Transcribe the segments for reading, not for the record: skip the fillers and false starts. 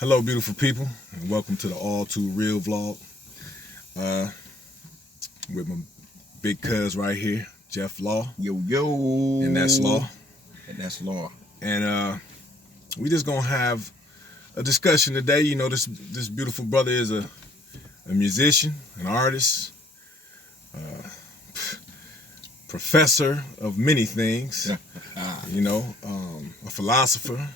Hello, beautiful people, and welcome to the All Too Real vlog. With my big cuz right here, Jeff Law. Yo, yo. And that's Law. And that's Law. And we just gonna have a discussion today. You know, this beautiful brother is a musician, an artist, professor of many things. You know, a philosopher,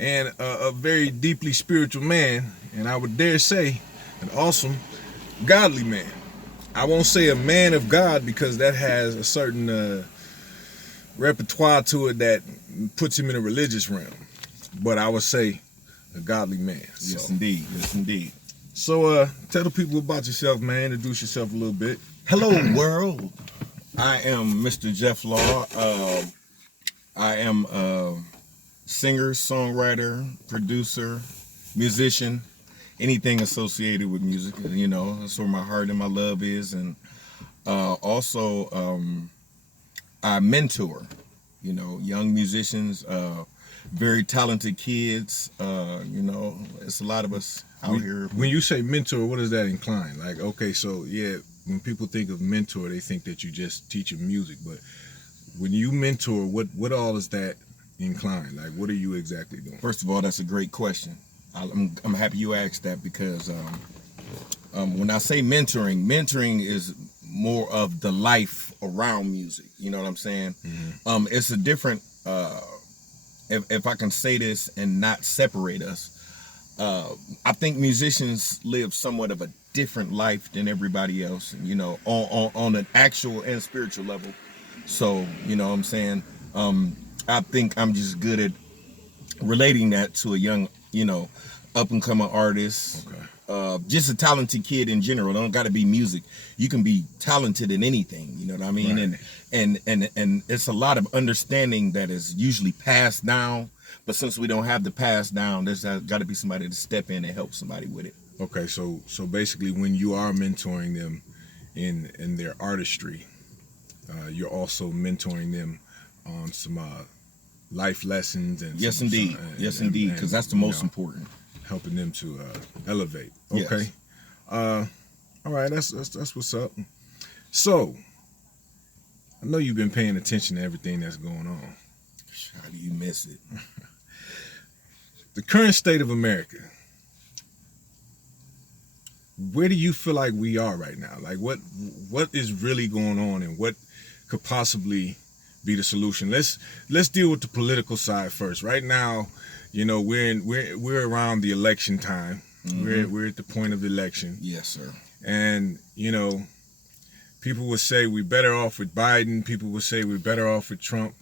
and a very deeply spiritual man, and I would dare say an awesome godly man. I won't say a man of God because that has a certain repertoire to it that puts him in a religious realm, but I would say a godly man. Yes, indeed. Yes, indeed. So tell the people about yourself, man. Introduce yourself a little bit. Hello, world. I am Mr. Jeff Law. I am a singer, songwriter, producer, musician, anything associated with music. You know, that's where my heart and my love is. And also, I mentor, you know, young musicians, very talented kids. You know, it's a lot of us out here. When you say mentor, what does that incline? Like, okay, so yeah, when people think of mentor, they think that you just teach them music. But when you mentor, what all is that incline? Like, what are you exactly doing? First of all, that's a great question. I'm happy you asked that because when I say mentoring is more of the life around music. You know what I'm saying? Mm-hmm. It's a different, if I can say this and not separate us, I think musicians live somewhat of a different life than everybody else, you know, on an actual and spiritual level. So, you know what I'm saying? I think I'm just good at relating that to a young, you know, up and coming artist. Okay. Just a talented kid in general. Don't got to be music. You can be talented in anything. You know what I mean? Right. And it's a lot of understanding that is usually passed down. But since we don't have the pass down, there's got to be somebody to step in and help somebody with it. Okay, so basically, when you are mentoring them in their artistry, you're also mentoring them on some life lessons and yes, indeed, indeed, because that's the most important. Helping them to elevate. Okay, yes. All right, that's what's up. So, I know you've been paying attention to everything that's going on. How do you miss it? The current state of America. Where do you feel like we are right now? Like, what is really going on, and what could possibly be the solution? Let's deal with the political side first. Right now, you know, we're around the election time. Mm-hmm. We're at the point of the election. Yes, sir. And you know, people would say we're better off with Biden. People would say we're better off with Trump.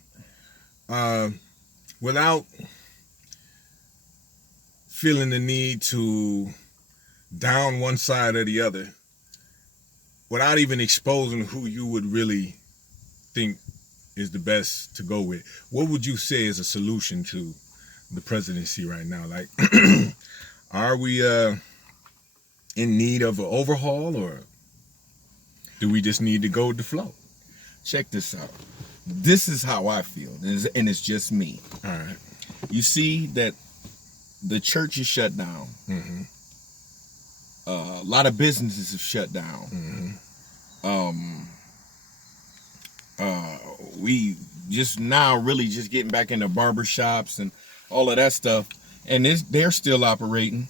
Without feeling the need to down one side or the other, without even exposing who you would really think is the best to go with, what would you say is a solution to the presidency right now? Like, are we in need of an overhaul, or do we just need to go with the flow? Check this out. This is how I feel, and it's just me. All right. You see that the church is shut down. Mm-hmm. A lot of businesses have shut down. Mm-hmm. We just now really just getting back into barbershops and all of that stuff, and they're still operating.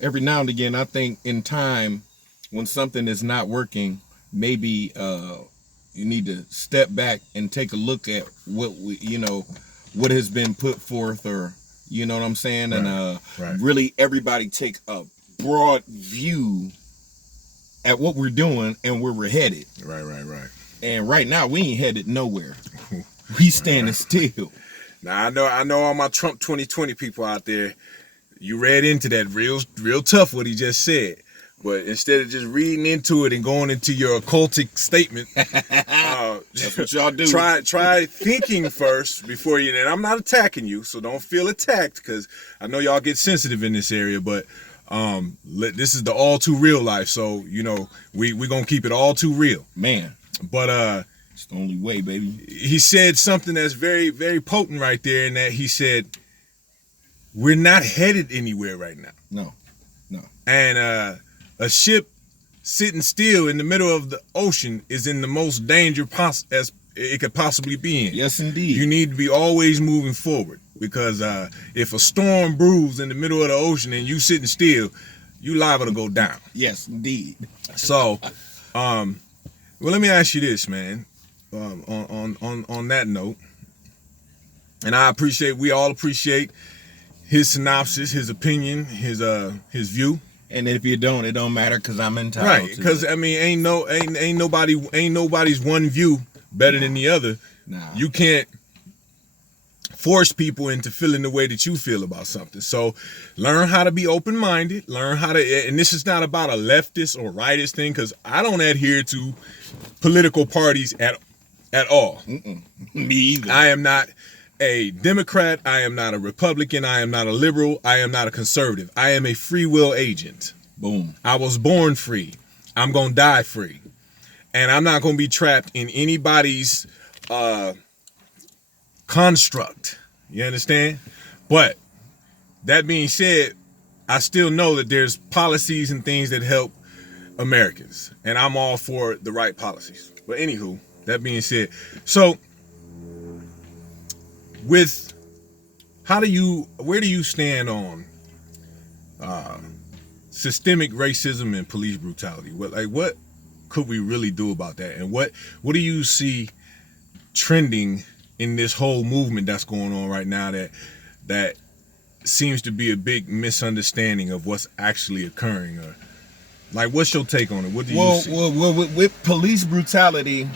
Every now and again, I think in time, when something is not working, maybe you need to step back and take a look at what has been put forth, or you know what I'm saying, right. And really everybody take a broad view at what we're doing and where we're headed. Right. And right now we ain't headed nowhere. We standing still. Now I know all my Trump 2020 people out there, you read into that real tough what he just said. But instead of just reading into it and going into your occultic statement, that's what y'all do. Try thinking first before you. And I'm not attacking you, so don't feel attacked, because I know y'all get sensitive in this area. But this is the all too real life, so you know we're gonna keep it all too real, man. But it's the only way, baby. He said something that's very, very potent right there, in that he said, we're not headed anywhere right now. No. And a ship sitting still in the middle of the ocean is in the most danger as it could possibly be in. Yes, indeed. You need to be always moving forward, because if a storm brews in the middle of the ocean and you sitting still, you liable to go down. Yes, indeed. So, well, let me ask you this, man. On that note, and we all appreciate his synopsis, his opinion, his view. And if you don't, it don't matter, because I'm entitled. Right, because I mean, ain't nobody's one view better than the other. Nah. You can't force people into feeling the way that you feel about something. So learn how to be open-minded. Learn how to, and this is not about a leftist or rightist thing, because I don't adhere to political parties at all. Me either. I am not a Democrat. I am not a Republican. I am not a liberal. I am not a conservative. I am a free will agent. Boom. I was born free. I'm going to die free. And I'm not going to be trapped in anybody's construct. You understand? But that being said, I still know that there's policies and things that help Americans. And I'm all for the right policies. But anywho, that being said, so with where do you stand on systemic racism and police brutality? What could we really do about that? And what do you see trending in this whole movement that's going on right now that seems to be a big misunderstanding of what's actually occurring? Or like, what's your take on it? What do you see? Well, with police brutality,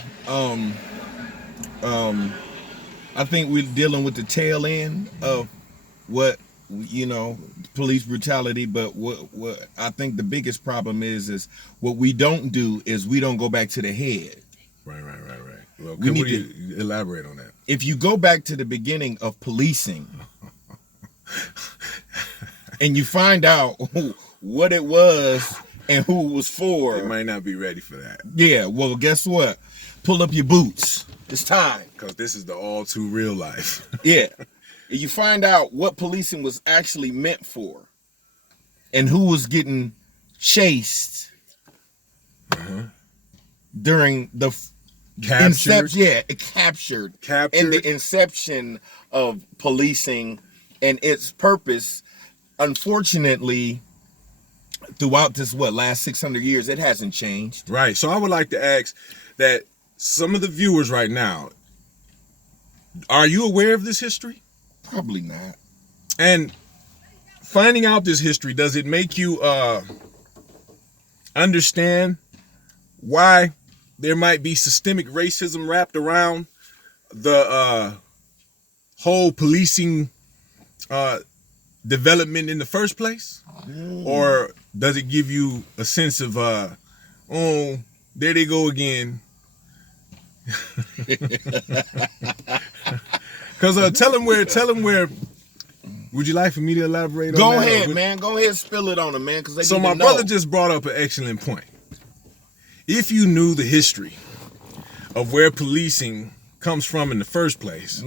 I think we're dealing with the tail end of what, police brutality. But what I think the biggest problem is what we don't do is we don't go back to the head. Right. Well, can you elaborate on that? If you go back to the beginning of policing and you find out what it was and who it was for. They might not be ready for that. Yeah, well, guess what? Pull up your boots. It's time. Because this is the all too real life. Yeah. You find out what policing was actually meant for and who was getting chased during the captured in the inception of policing and its purpose. Unfortunately, throughout this last 600 years, it hasn't changed. Right. So I would like to ask that some of the viewers right now, are you aware of this history? Probably not. And finding out this history, does it make you understand why there might be systemic racism wrapped around the whole policing development in the first place? Or does it give you a sense of, oh, there they go again? Because tell them where. Would you like for me to elaborate on that? Go ahead, man. Go ahead, spill it on them, man. Because so my brother just brought up an excellent point. If you knew the history of where policing comes from in the first place,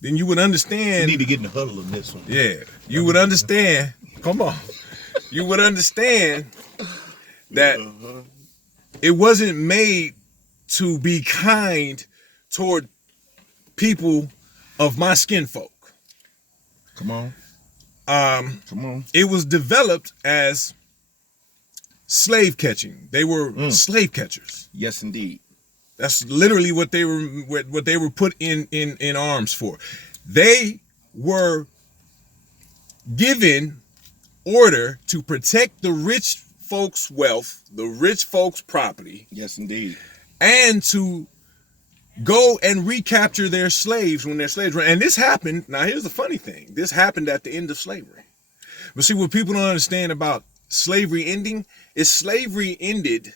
then you would understand. You need to get in the huddle on this one. Yeah, you would understand. Come on, you would understand that it wasn't made to be kind toward people of my skin folk. Come on. Come on. It was developed as slave catching. They were slave catchers. Yes, indeed. That's literally what they were put in arms for. They were given order to protect the rich folks' wealth, the rich folks' property. Yes, indeed. And to go and recapture their slaves when their slaves were. And this happened. Now, here's the funny thing. This happened at the end of slavery. But see, what people don't understand about slavery ending is slavery ended,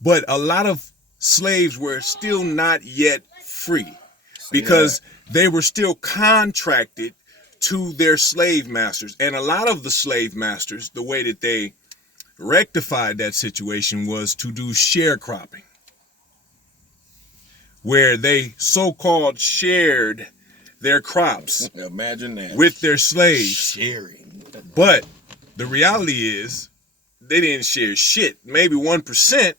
but a lot of slaves were still not yet free because they were still contracted to their slave masters. And a lot of the slave masters, the way that they rectified that situation was to do sharecropping, where they so-called shared their crops Imagine that. with their slaves. Sharing. But the reality is they didn't share shit, maybe 1%.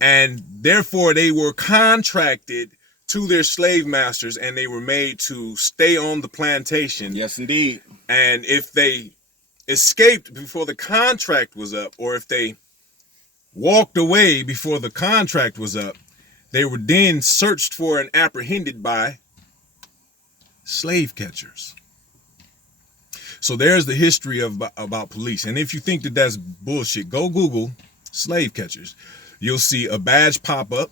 And therefore they were contracted to their slave masters, and they were made to stay on the plantation. Yes, indeed. And if they escaped before the contract was up, or if they walked away before the contract was up, they were then searched for and apprehended by slave catchers. So there's the history of about police. And if you think that that's bullshit, go Google slave catchers. You'll see a badge pop up.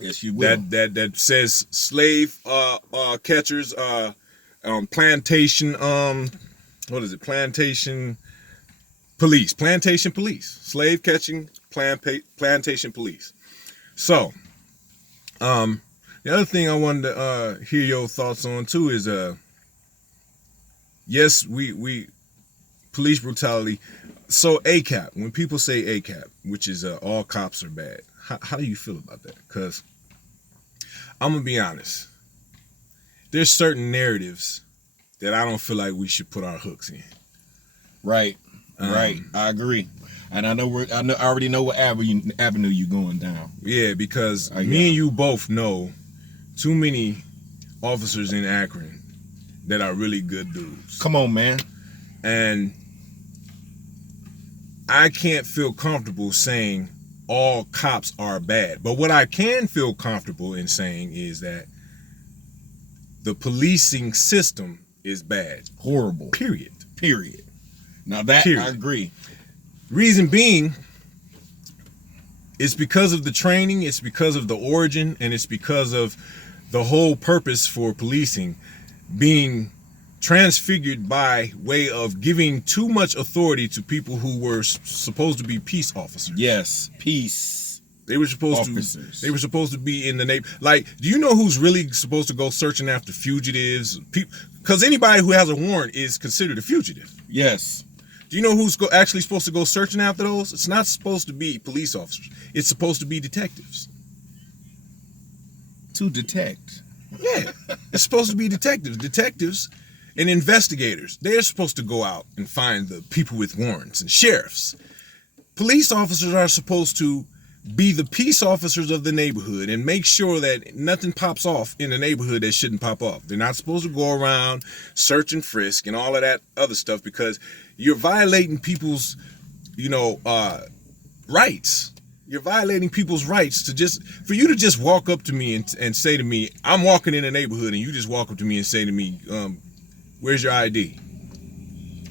Yes, you will. That says slave catchers plantation what is it? Plantation police. Plantation police. Slave catching plantation police. So, the other thing I wanted to hear your thoughts on too is yes, we police brutality. So ACAP, when people say ACAP, which is all cops are bad, how do you feel about that? Because I'm gonna be honest, there's certain narratives that I don't feel like we should put our hooks in. Right, right. I agree, and I already know what avenue you going down. Yeah, because me and you both know too many officers in Akron that are really good dudes. Come on, man. And I can't feel comfortable saying all cops are bad. But what I can feel comfortable in saying is that the policing system is bad. Horrible. Period. Now that I agree. Reason being, it's because of the training, it's because of the origin, and it's because of the whole purpose for policing being transfigured by way of giving too much authority to people who were supposed to be peace officers. Yes, peace. They were supposed officers. They were supposed to be in the neighborhood. Like, do you know who's really supposed to go searching after fugitives? Because anybody who has a warrant is considered a fugitive. Yes. Do you know who's actually supposed to go searching after those? It's not supposed to be police officers. It's supposed to be detectives. To detect. Yeah, it's supposed to be detectives. Detectives and investigators. They're supposed to go out and find the people with warrants, and sheriffs. Police officers are supposed to be the peace officers of the neighborhood and make sure that nothing pops off in the neighborhood that shouldn't pop off. They're not supposed to go around search and frisk and all of that other stuff, because you're violating people's, rights. You're violating people's rights for you to just walk up to me and say to me, I'm walking in a neighborhood, and you just walk up to me and say to me, where's your ID?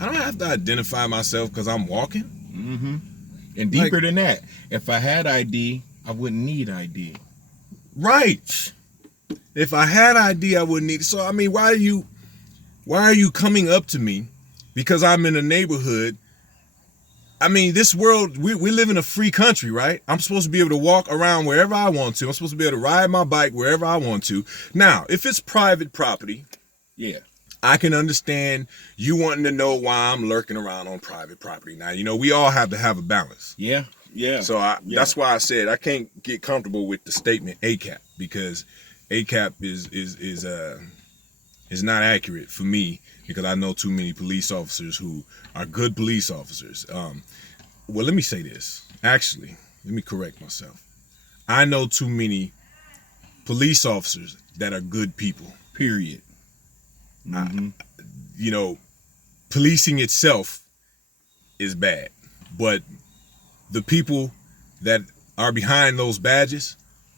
I don't have to identify myself because I'm walking. Mm-hmm. And deeper than that, if I had ID, I wouldn't need ID. Right. If I had ID, I wouldn't need it. So I mean, why are you coming up to me because I'm in a neighborhood? I mean, this world, we live in a free country, right? I'm supposed to be able to walk around wherever I want to. I'm supposed to be able to ride my bike wherever I want to. Now, if it's private property, yeah, I can understand you wanting to know why I'm lurking around on private property. Now, we all have to have a balance. Yeah, yeah. So that's why I said I can't get comfortable with the statement ACAP, because ACAP is not accurate for me, because I know too many police officers who are good police officers. Well, let me say this. Actually, let me correct myself. I know too many police officers that are good people. Period. Mm-hmm. Policing itself is bad, but the people that are behind those badges,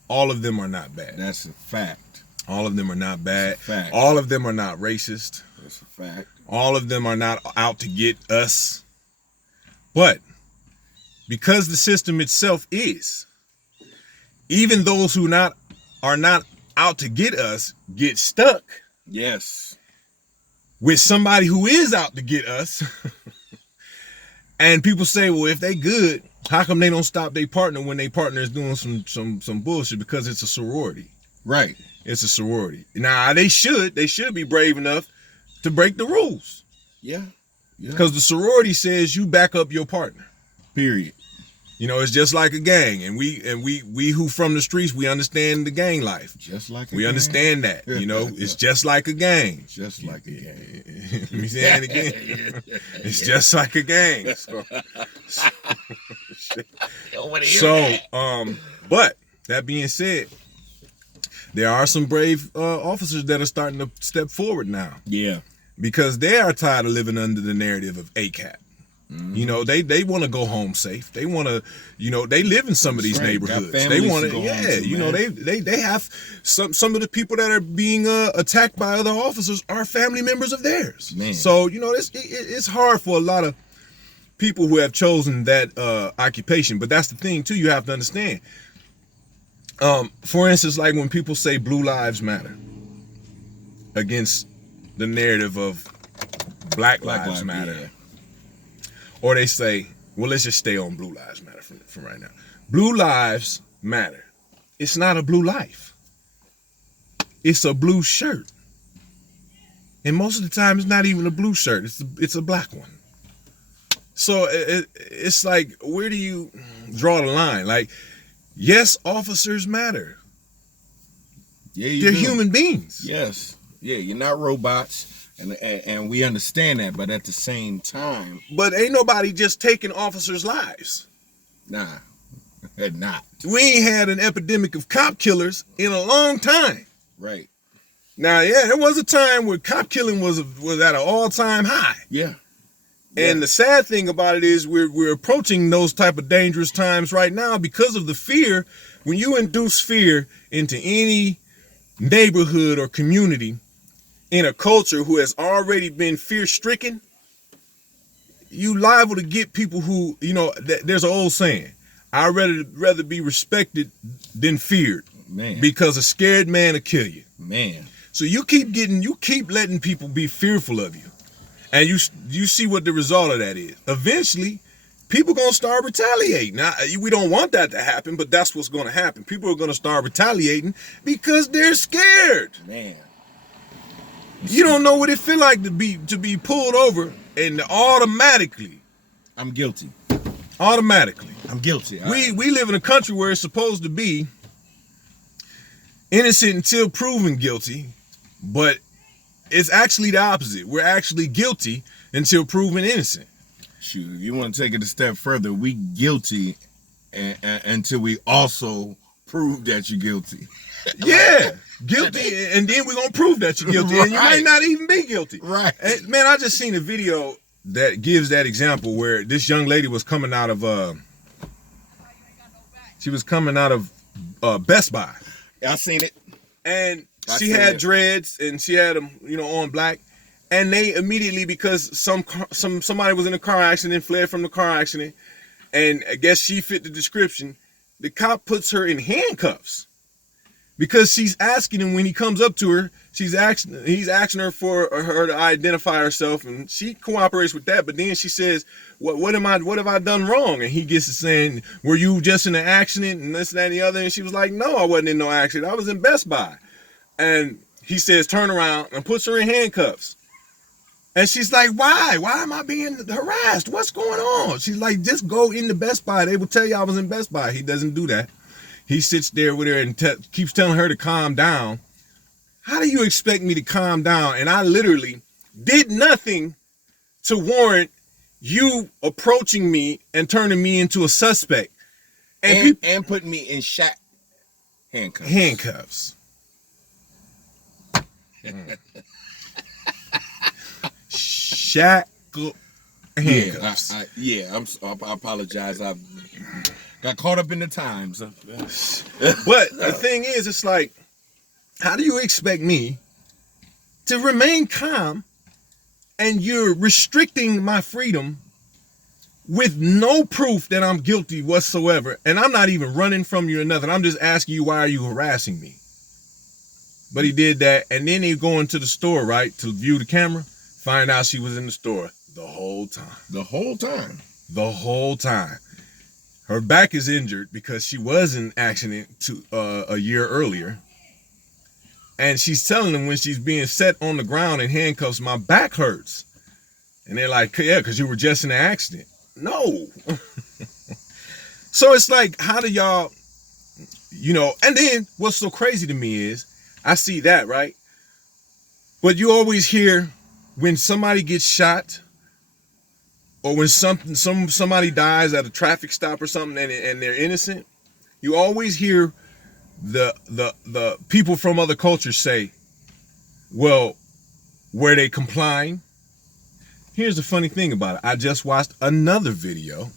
all of them are not bad. That's a fact. All of them are not bad. That's a fact. All of them are not racist. That's a fact. All of them are not out to get us. But because the system itself is, even those who are not out to get us get stuck. Yes. With somebody who is out to get us. And people say, well, if they good, how come they don't stop their partner when their partner is doing some bullshit? Because it's a sorority. Right. It's a sorority. Now, they should be brave enough to break the rules. Yeah. Because the sorority says you back up your partner. Period. You know, it's just like a gang, and we who from the streets, we understand the gang life. Just like a we gang. Understand that. You know, it's just like a gang. Just like a gang. Let me say it again. It's just like a gang. But that being said, there are some brave officers that are starting to step forward now. Yeah. Because they are tired of living under the narrative of ACAT. You know, they want to go home safe. They want to, you know, they live in some of these neighborhoods. They want to, you know, they have some of the people that are being attacked by other officers are family members of theirs. Man. So, you know, it's hard for a lot of people who have chosen that occupation. But that's the thing too. You have to understand. For instance, like when people say Blue Lives Matter against the narrative of Black Lives Matter. Yeah. Or they say, well, let's just stay on Blue Lives Matter from right now. Blue Lives Matter. It's not a blue life. It's a blue shirt. And most of the time, it's not even a blue shirt. It's a black one. So it's like, where do you draw the line? Like, yes, officers matter. Yeah, they're human beings. Yes. Yeah, you're not robots. And we understand that, but at the same time... But ain't nobody just taking officers' lives. Nah, not. We ain't had an epidemic of cop killers in a long time. Right. Now, yeah, there was a time where cop killing was at an all-time high. Yeah. And the sad thing about it is we're approaching those type of dangerous times right now because of the fear. When you induce fear into any neighborhood or community, in a culture who has already been fear-stricken, you liable to get people who, you know, there's an old saying, I'd rather be respected than feared. Man. Because a scared man will kill you. Man. So you keep letting people be fearful of you. And you see what the result of that is. Eventually, people gonna start retaliating. Now, we don't want that to happen, but that's what's gonna happen. People are gonna start retaliating because they're scared. Man. You don't know what it feel like to be pulled over and automatically. I'm guilty. Automatically. I'm guilty. We live in a country where it's supposed to be innocent until proven guilty, but it's actually the opposite. We're actually guilty until proven innocent. Shoot, if you want to take it a step further, we guilty until we also prove that you're guilty. Yeah. Guilty, and then we're gonna prove that you're guilty, and you might not even be guilty. Right. And, man, I just seen a video that gives that example where this young lady was coming out of Best Buy. I seen it. And she had dreads, and she had them, you know, on black. And they immediately, because somebody was in a car accident, fled from the car accident, and I guess she fit the description. The cop puts her in handcuffs. Because she's asking him when he comes up to her, he's asking her for her to identify herself, and she cooperates with that. But then she says, "What have I done wrong?" And he gets to saying, "Were you just in an accident and this, that, and the other?" And she was like, "No, I wasn't in no accident. I was in Best Buy." And he says, "Turn around," and puts her in handcuffs. And she's like, "Why? Why am I being harassed? What's going on?" She's like, "Just go into Best Buy. They will tell you I was in Best Buy." He doesn't do that. He sits there with her and keeps telling her to calm down. How do you expect me to calm down? And I literally did nothing to warrant you approaching me and turning me into a suspect. And putting me in handcuffs. Shackle handcuffs. I apologize. I got caught up in the times. But the thing is, it's like, how do you expect me to remain calm and you're restricting my freedom with no proof that I'm guilty whatsoever? And I'm not even running from you or nothing. I'm just asking you, why are you harassing me? But he did that, and then he go into the store, right, to view the camera, find out she was in the store the whole time. The whole time? The whole time. Her back is injured because she was in an accident a year earlier. And she's telling them when she's being set on the ground in handcuffs, my back hurts. And they're like, yeah, because you were just in an accident. No. So it's like, how do y'all, you know, and then what's so crazy to me is I see that, right? But you always hear when somebody gets shot or when somebody dies at a traffic stop or something and they're innocent, you always hear the people from other cultures say, well, were they complying? Here's the funny thing about it. I just watched another video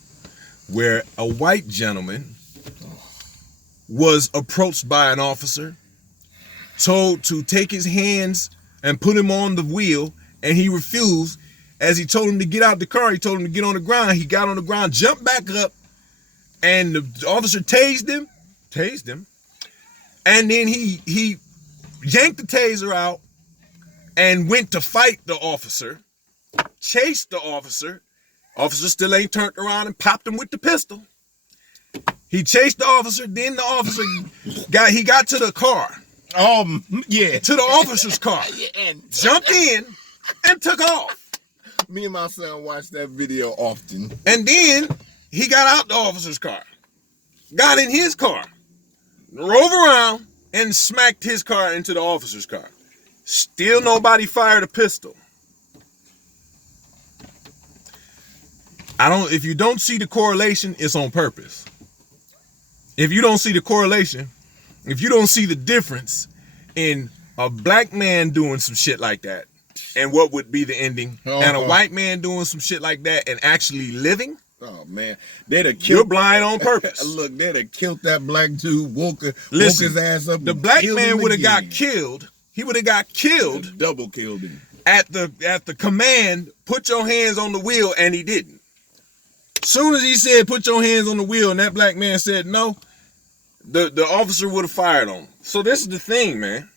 where a white gentleman was approached by an officer, told to take his hands and put him on the wheel, and he refused. As he told him to get out the car, he told him to get on the ground. He got on the ground, jumped back up, and the officer tased him, and then he yanked the taser out and went to fight the officer, chased the officer. Officer still ain't turned around and popped him with the pistol. He chased the officer, then the officer got to the car. Yeah. To the officer's car. And jumped in and took off. Me and my son watch that video often. And then he got out the officer's car, got in his car, drove around and smacked his car into the officer's car. Still nobody fired a pistol. If you don't see the correlation, it's on purpose. If you don't see the correlation, if you don't see the difference in a black man doing some shit like that and what would be the ending, and a white man doing some shit like that and actually living, oh man, they'd have killed. You're blind on purpose. Look, they'd have killed that black dude, woke his ass up. The black man would have got killed. He would have got killed. Double killed him. At the command, put your hands on the wheel, and he didn't. Soon as he said, put your hands on the wheel, and that black man said no, the officer would have fired on him. So this is the thing, man.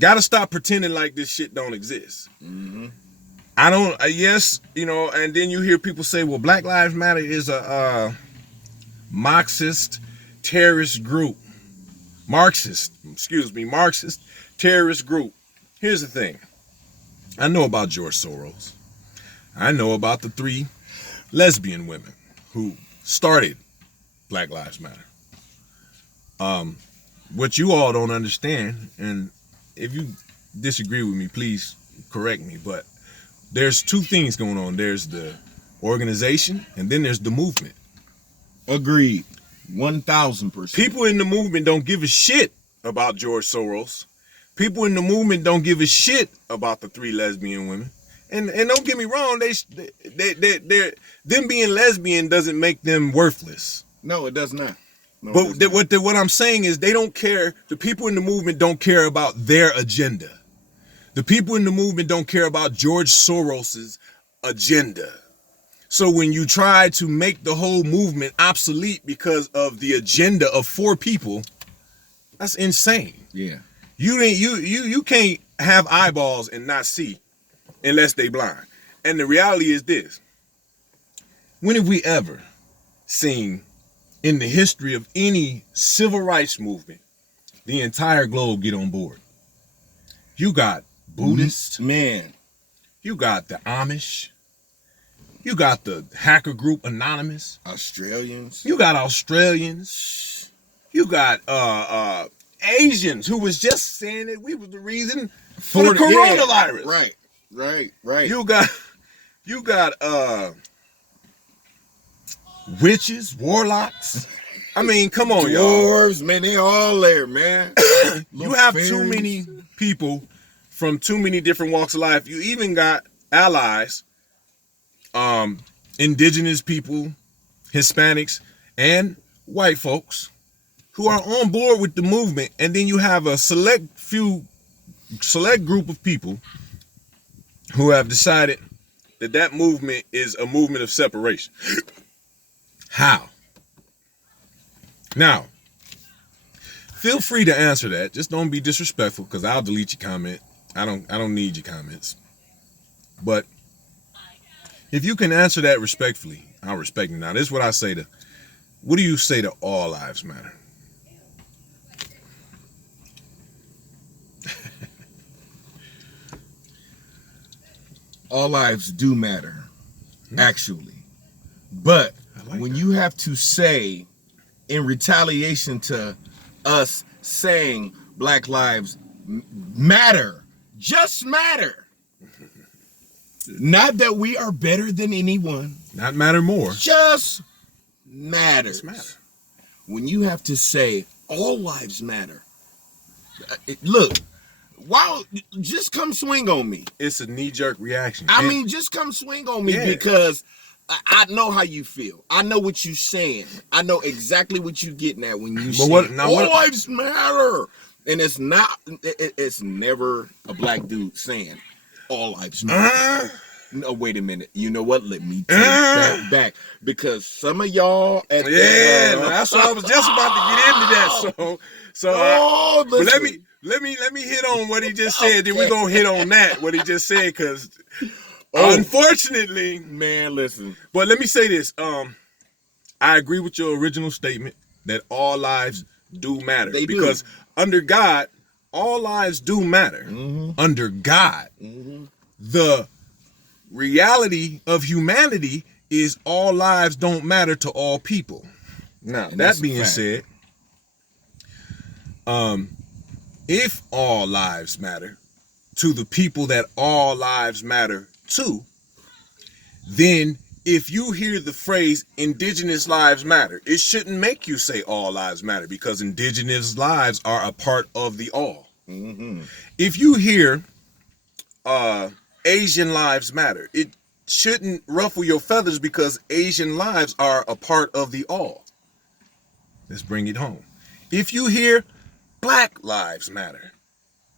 Gotta stop pretending like this shit don't exist. Mm-hmm. I don't, yes, you know, and then you hear people say, well, Black Lives Matter is a Marxist terrorist group. Marxist terrorist group. Here's the thing. I know about George Soros. I know about the 3 lesbian women who started Black Lives Matter. What you all don't understand, and if you disagree with me, please correct me, but there's 2 things going on. There's the organization, and then there's the movement. Agreed. 1,000%. People in the movement don't give a shit about George Soros. People in the movement don't give a shit about the 3 lesbian women. And don't get me wrong, they're them being lesbian doesn't make them worthless. No, it does not. No, but what I'm saying is they don't care. The people in the movement don't care about their agenda. The people in the movement don't care about George Soros's agenda. So when you try to make the whole movement obsolete because of the agenda of 4 people, that's insane. Yeah. You can't have eyeballs and not see unless they blind. And the reality is this. When have we ever seen in the history of any civil rights movement the entire globe get on board? You got Buddhists, man. You got the Amish. You got the hacker group Anonymous. Australians. You got Australians. You got Asians who was just saying that we was the reason for the coronavirus. Yeah. Right. You got witches, warlocks. I mean, come on, dwarves, man, they all there, man. You have too many people from too many different walks of life. You even got allies, indigenous people, Hispanics, and white folks who are on board with the movement. And then you have a select group of people who have decided that movement is a movement of separation. How? Now, feel free to answer that. Just don't be disrespectful, because I'll delete your comment. I don't need your comments. But if you can answer that respectfully, I'll respect it. Now, this is what I say to. What do you say to all lives matter? All lives do matter, actually. But when you have to say, in retaliation to us saying Black Lives Matter, just matter. Not that we are better than anyone. Not matter more. Just matters. Just matter. When you have to say all lives matter. Look, wow, just come swing on me. It's a knee-jerk reaction. I mean, just come swing on me because I know how you feel. I know what you're saying. I know exactly what you're getting at when you say all lives matter. And it's not, it's never a black dude saying all lives matter. No, wait a minute. You know what? Let me take that back. Because some of y'all that's what I was just about to get into that. But let me hit on what he just said. Then we're gonna hit on that, what he just said, because unfortunately, man, listen. But let me say this. I agree with your original statement that all lives do matter. They do. Because under God, all lives do matter. Under God. The reality of humanity is all lives don't matter to all people. Now, that being said, if all lives matter to the people that all lives matter to, then if you hear the phrase indigenous lives matter, it shouldn't make you say all lives matter, because indigenous lives are a part of the all. If you hear Asian lives matter, it shouldn't ruffle your feathers, because Asian lives are a part of the all. Let's bring it home. If you hear Black lives matter,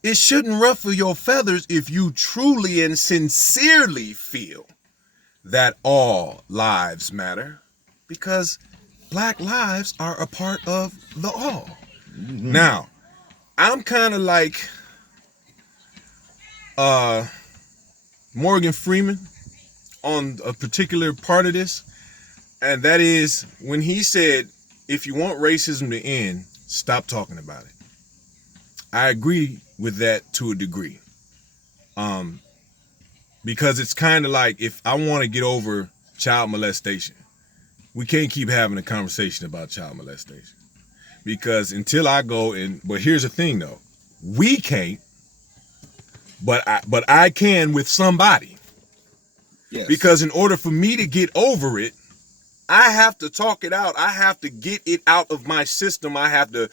it shouldn't ruffle your feathers if you truly and sincerely feel that all lives matter, because Black lives are a part of the all. Now, I'm kind of like Morgan Freeman on a particular part of this, and that is when he said, if you want racism to end, stop talking about it. I agree with that to a degree. Because it's kind of like, if I want to get over child molestation, we can't keep having a conversation about child molestation. Because until I go but here's the thing though, we can't, but I can with somebody. Yes. Because in order for me to get over it, I have to talk it out. I have to get it out of my system. I have to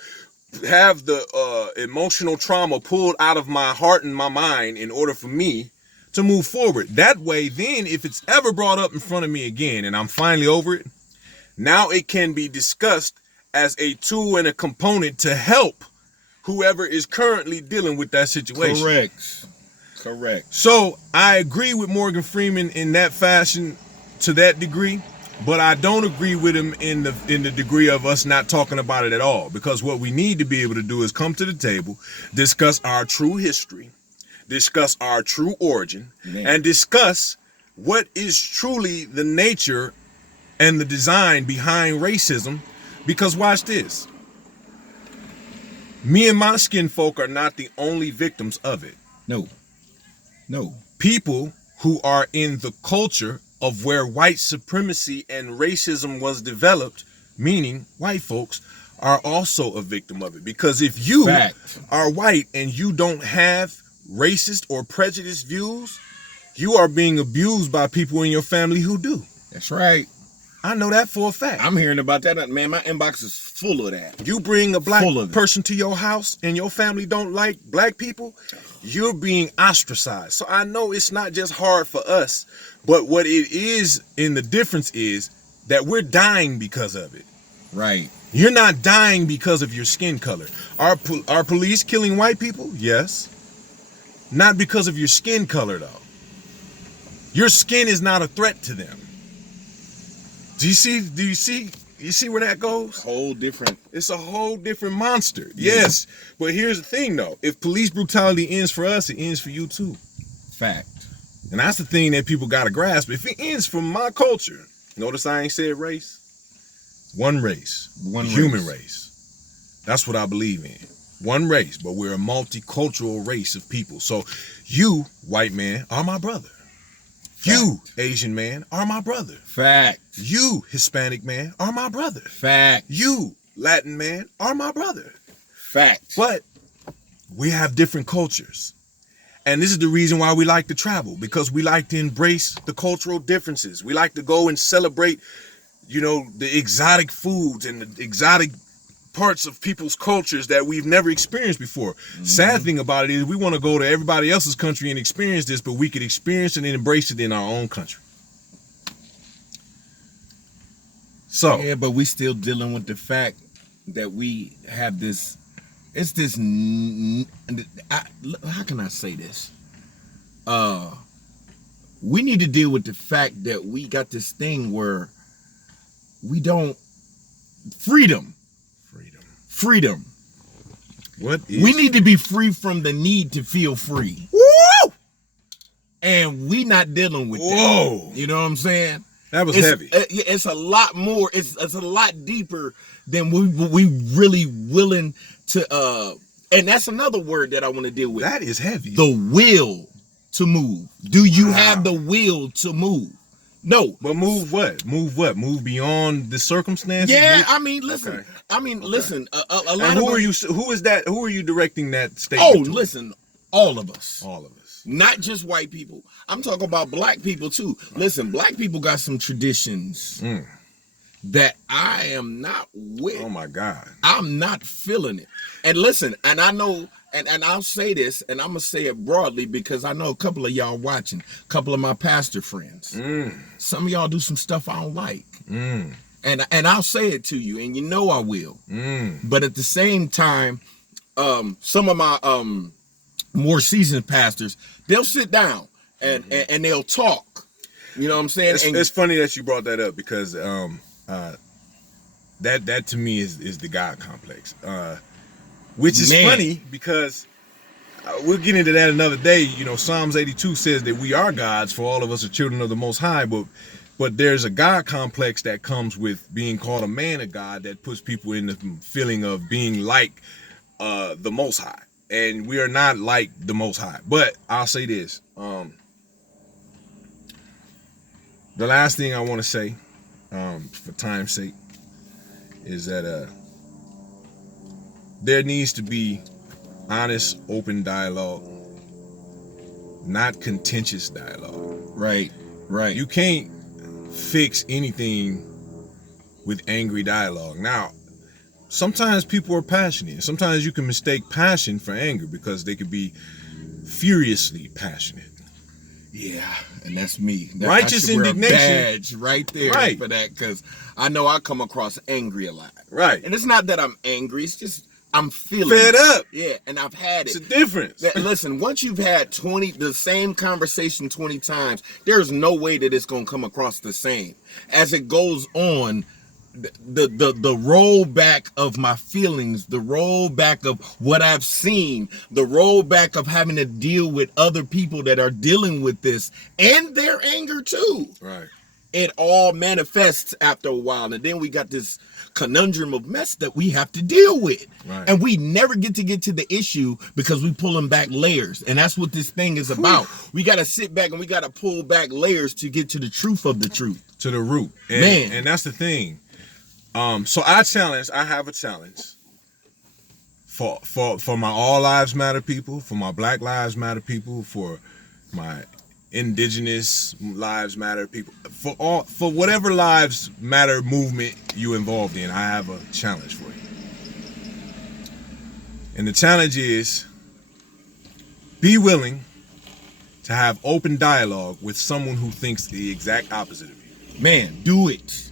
have the emotional trauma pulled out of my heart and my mind in order for me to move forward. That way, then, if it's ever brought up in front of me again and I'm finally over it, now it can be discussed as a tool and a component to help whoever is currently dealing with that situation. Correct. So I agree with Morgan Freeman in that fashion, to that degree, but I don't agree with him in the degree of us not talking about it at all. Because what we need to be able to do is come to the table, discuss our true history, discuss our true origin, and discuss what is truly the nature and the design behind racism. Because watch this. Me and my skin folk are not the only victims of it. No. People who are in the culture of where white supremacy and racism was developed, meaning white folks, are also a victim of it. Because if you are white and you don't have racist or prejudiced views, you are being abused by people in your family who do. That's right. I know that for a fact. I'm hearing about that. Man, my inbox is full of that. You bring a black person to your house and your family don't like black people, you're being ostracized. So I know it's not just hard for us, but what it is, in the difference is that we're dying because of it. Right. You're not dying because of your skin color. Are police killing white people? Yes. Not because of your skin color, though. Your skin is not a threat to them. Do you see where that goes? It's a whole different monster. Yes. But here's the thing though. If police brutality ends for us, it ends for you too. Fact. And that's the thing that people gotta grasp. If it ends from my culture, notice I ain't said race. One race. Human race. That's what I believe in. One race, but we're a multicultural race of people. So you, white man, are my brother. You, Asian man, are my brother. Fact. You, Hispanic man, are my brother. Fact. You, Latin man, are my brother. Fact. But we have different cultures. And this is the reason why we like to travel, because we like to embrace the cultural differences. We like to go and celebrate, you know, the exotic foods and the exotic parts of people's cultures that we've never experienced before. Sad thing about it is we want to go to everybody else's country and experience this, but we could experience it and embrace it in our own country. So yeah, but we still dealing with the fact that we have this. It's this. How can I say this? We need to deal with the fact that we got this thing where we don't freedom. What is we need to be free from the need to feel free. Woo! And we not dealing with that. You know what I'm saying? That was heavy. It's a lot more. It's a lot deeper than we really willing to. And that's another word that I want to deal with. That is heavy. The will to move. Do you have the will to move? No. But move what? Move what? Move beyond the circumstances? Yeah, move? I mean, listen. Okay. I mean, listen. A lot and who of are you? Who is that? Who are you directing that statement to? Listen. All of us. All of us. Not just white people. I'm talking about black people too. Listen, black people got some traditions that I am not with. Oh my God. I'm not feeling it. And listen, and I know, and I'll say this, and I'm gonna say it broadly because I know a couple of y'all watching, a couple of my pastor friends. Some of y'all do some stuff I don't like. And I'll say it to you, and you know I will. But at the same time, some of my more seasoned pastors, they'll sit down and they'll talk. You know what I'm saying? It's funny that you brought that up because that to me is the God complex, which is funny because we'll get into that another day. You know, Psalms 82 says that we are gods, for all of us are children of the Most High, but there's a God complex that comes with being called a man of God that puts people in the feeling of being like the Most High. And we are not like the Most High. But I'll say this. The last thing I want to say, for time's sake, is that there needs to be honest, open dialogue, not contentious dialogue. Right. You can't fix anything with angry dialogue. Now, sometimes people are passionate. Sometimes you can mistake passion for anger because they could be furiously passionate. Yeah, and that's me. Righteous indignation. Badge right there for that, because I know I come across angry a lot. Right. And it's not that I'm angry. It's just I'm feeling fed up. Yeah, and I've had it. It's a difference. Listen, once you've had the same conversation 20 times, there's no way that it's gonna come across the same. As it goes on, the rollback of my feelings, the rollback of what I've seen, the rollback of having to deal with other people that are dealing with this and their anger too. Right. It all manifests after a while, and then we got this conundrum of mess that we have to deal with. Right. And we never get to the issue because we pulling back layers, and that's what this thing is about. We got to sit back and we got to pull back layers to get to the truth of the truth, to the root. And that's the thing. So I have a challenge for my All Lives Matter people, for my Black Lives Matter people, for my Indigenous Lives Matter people, for whatever Lives Matter movement you involved in. I have a challenge for you. And the challenge is be willing to have open dialogue with someone who thinks the exact opposite of you. Man, do it.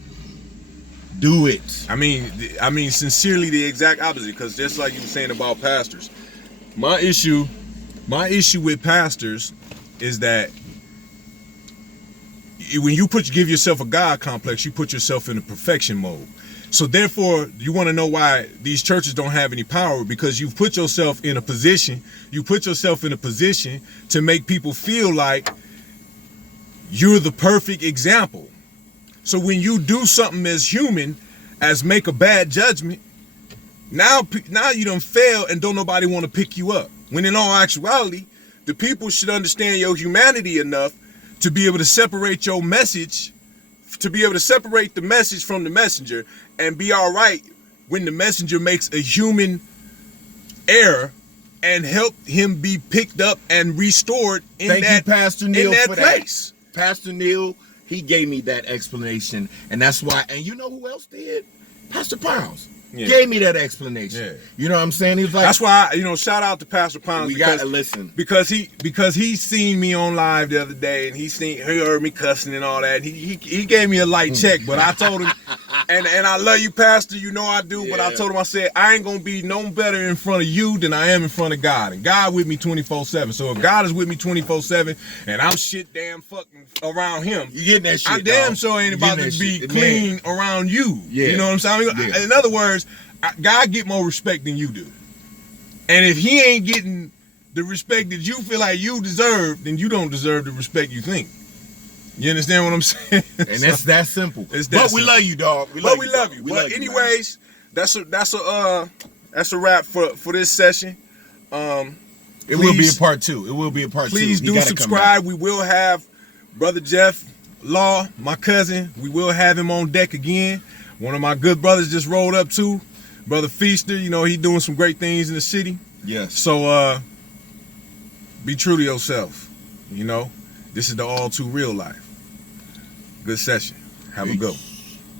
Do it. I mean, sincerely, the exact opposite. Because just like you were saying about pastors, my issue with pastors is that when you give yourself a God complex, you put yourself in a perfection mode. So therefore, you want to know why these churches don't have any power, because you've put yourself in a position. You put yourself in a position to make people feel like you're the perfect example. So when you do something as human as make a bad judgment, now you done fail and don't nobody want to pick you up. When in all actuality, the people should understand your humanity enough to be able to separate your message, to be able to separate the message from the messenger, and be all right when the messenger makes a human error, and help him be picked up and restored in Thank you, Pastor Neil, in that for place. That. Pastor Neil, he gave me that explanation, and that's why. And you know who else did? Pastor Pounds. Yeah. Gave me that explanation. Yeah. You know what I'm saying? He was like, that's why, shout out to Pastor Pounds. We gotta listen because he seen me on live the other day, and he heard me cussing and all that. And he gave me a light check, but I told him, and I love you, Pastor. You know I do. Yeah. But I told him, I said, I ain't gonna be no better in front of you than I am in front of God, and God with me 24/7. So if God is with me 24/7, and I'm shit damn fucking around Him, you getting that shit? I damn sure ain't about to be clean around you. Yeah. You know what I'm saying? Yeah. In other words, God get more respect than you do. And if He ain't getting the respect that you feel like you deserve, then you don't deserve the respect you think. You understand what I'm saying? And that's that simple. It's that but simple. We love you, dog. We love you. But anyways, that's a wrap for this session. It will be a part 2. It will be a part 2. Please do subscribe. We will have Brother Jeff Law, my cousin. We will have him on deck again. One of my good brothers just rolled up too. Brother Feaster, he doing some great things in the city. Yes. So be true to yourself. This is the all too real life. Good session. Have a good one.